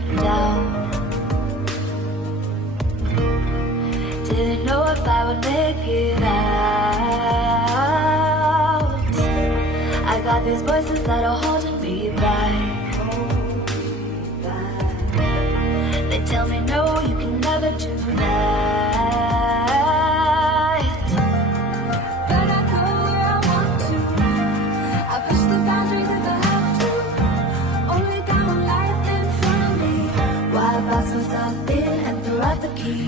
been down. Didn't know if I would make it out. I got these voices that are holding me back. They tell me no, you can never do that. But I go where I want to. I push the boundaries if I have to. Only got one life in front of me. Why box myself in and throw out the key?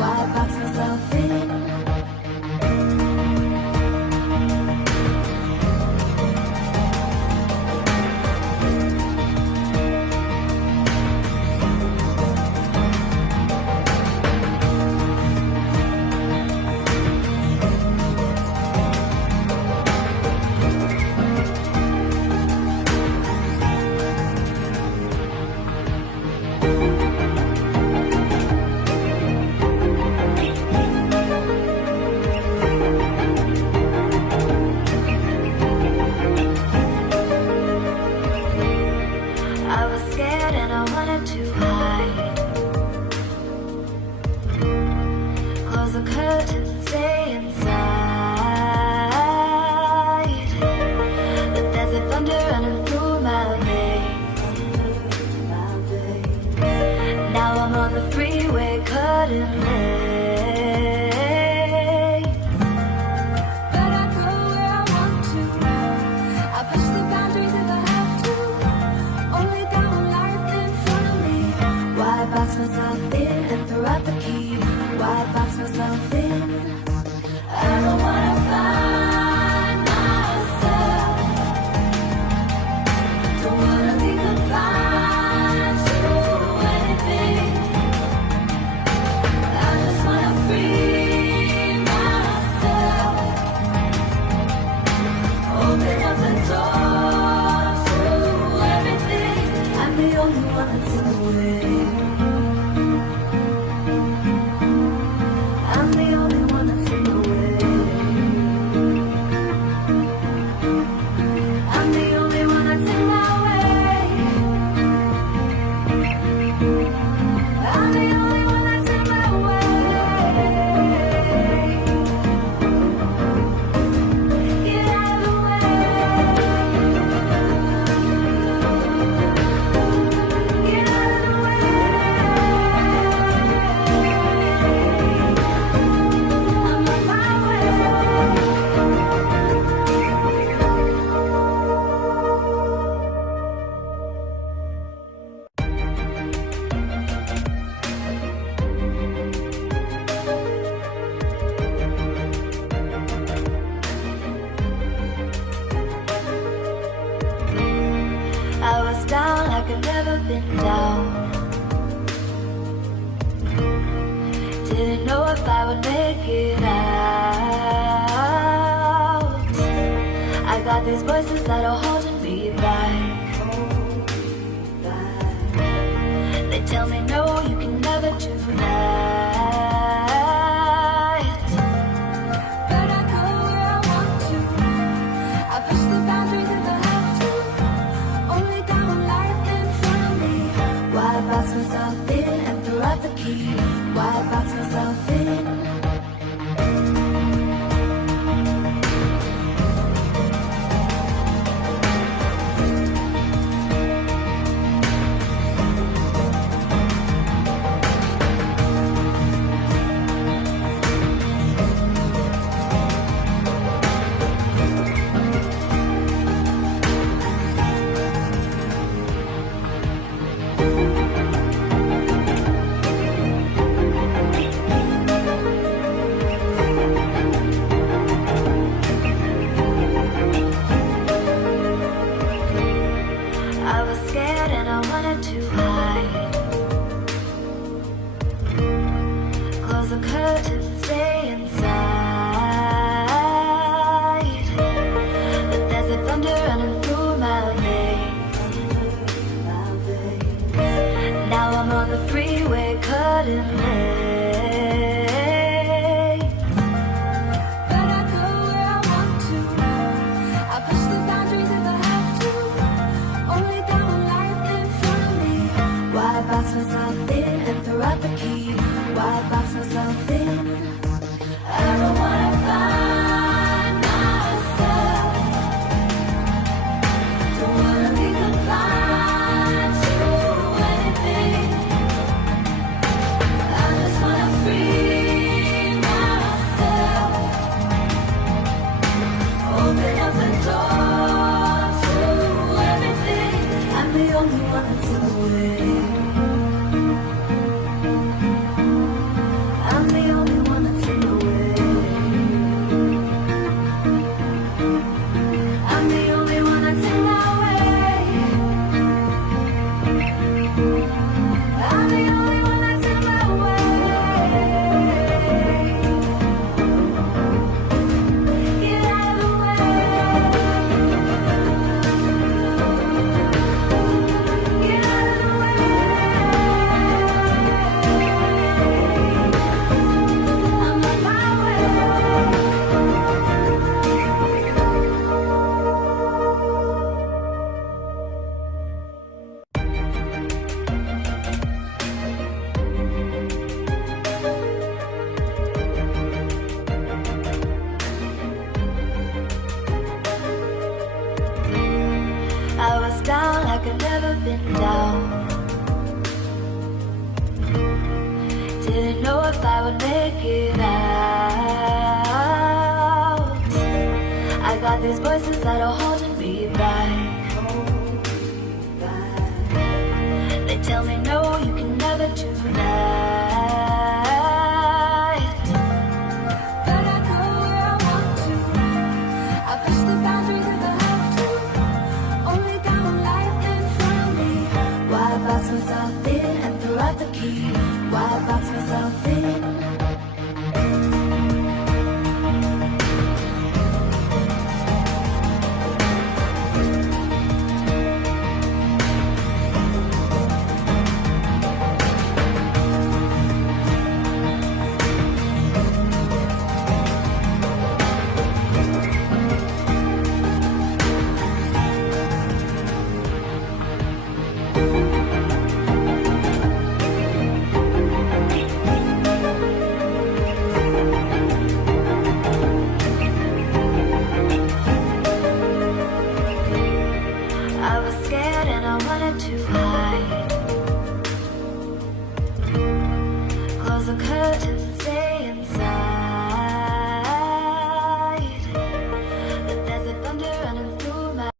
Why box myself in? I was scared and I wanted to hide. Close the curtains and stay inside. But there's a thunder running through my veins. Now I'm on the freeway cutting lanes. But I go where I want to. I push the boundaries if I have to. Only got one life in front of me. Why box myself in and throw out the key? Why box myself in? I don't wanna find myself. Don't wanna be confined to anything. I just wanna free myself. Open up the door to everything. I'm the only one that's in the way. I'm the only one that's in the way. I'm the only one that's in my way. I'm the only one that's in my way. Get out of the way. Get out of the way. I'm on my way. I was down like I'd never been down. Didn't know if I would make it out. I got these voices that are holding me back. They tell me no, you can never do that. But I go where I want to. I push the boundaries if I have to. Only got one life in front of me. Why box myself in and throw out the key? Why box myself in? I was scared and I wanted to hide. Close the curtains and stay inside. But there's a thunder running through my veins. Now I'm on the freeway cutting lanes. But I go where I want to. I push the boundaries if I have to. Only got one life in front of me. Why throw out the key. Why box myself in? I don't wanna find myself. Don't wanna be confined to anything. I just wanna free myself. Open up the door to everything. I'm the only one that's in the way. I'm the only one that's in the way. I'm the only one that's in my way. I'm the only one that's in my way. Get out of the way. Get out of the way. I'm on my way. I was down like I've never been down. Didn't know if I would make it out. I got these voices that are holding me back. They tell me no, you can never do that. But I go where I want to. I push the boundaries if I have to. Only got one life in front of me. Why box myself in and throw out the key? Why box myself in? I was scared and I wanted to hide. Close the curtains and stay inside. But there's a thunder running through my.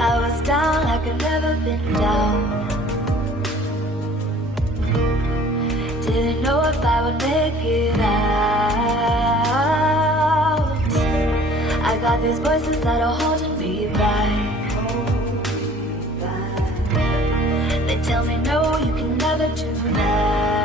I was down like I've never been down. Didn't know if I would make it out. I got these voices that are holding me back. They tell me no, you can never do that.